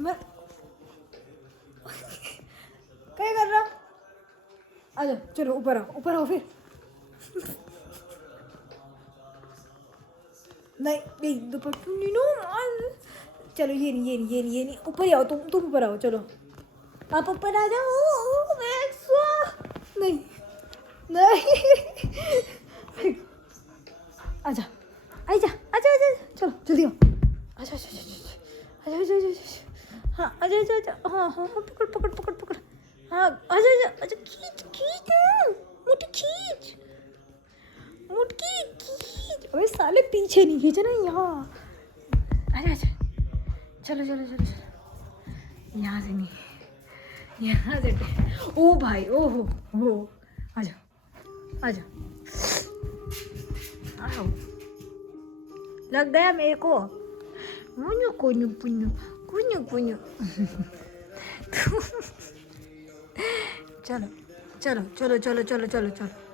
मैं क्या कर रहा? आ जाओ, चलो ऊपर आओ फिर। नहीं नहीं, दुपट्टा नहीं नो। चलो ये नहीं, ऊपर ही आओ, तुम ऊपर आओ, चलो आप ऊपर आ जाओ। नहीं नहीं, आजा आजा आजा आजा, चलो जल्दी आओ। आजा आजा आजा आजा आजा आजा, हाँ आजा आजा आजा, हाँ हाँ हाँ, पकड़ पकड़ पकड़ पकड़, हाँ आजा आजा आजा, खींच खींच मुट्ठी खींच, मुट्ठी खींच। अबे साले पीछे नहीं खींचे ना, यहाँ आजा आजा, चलो चलो चलो चलो, यहाँ से नहीं, यहाँ से। ओ भाई, ओ हो, आजा आजा, आओ, लग गया मेरे को। मुन्नू कुन्नू पुन्नू कुन्नू कुन्नू। चलो चलो चलो चलो चलो चलो चलो।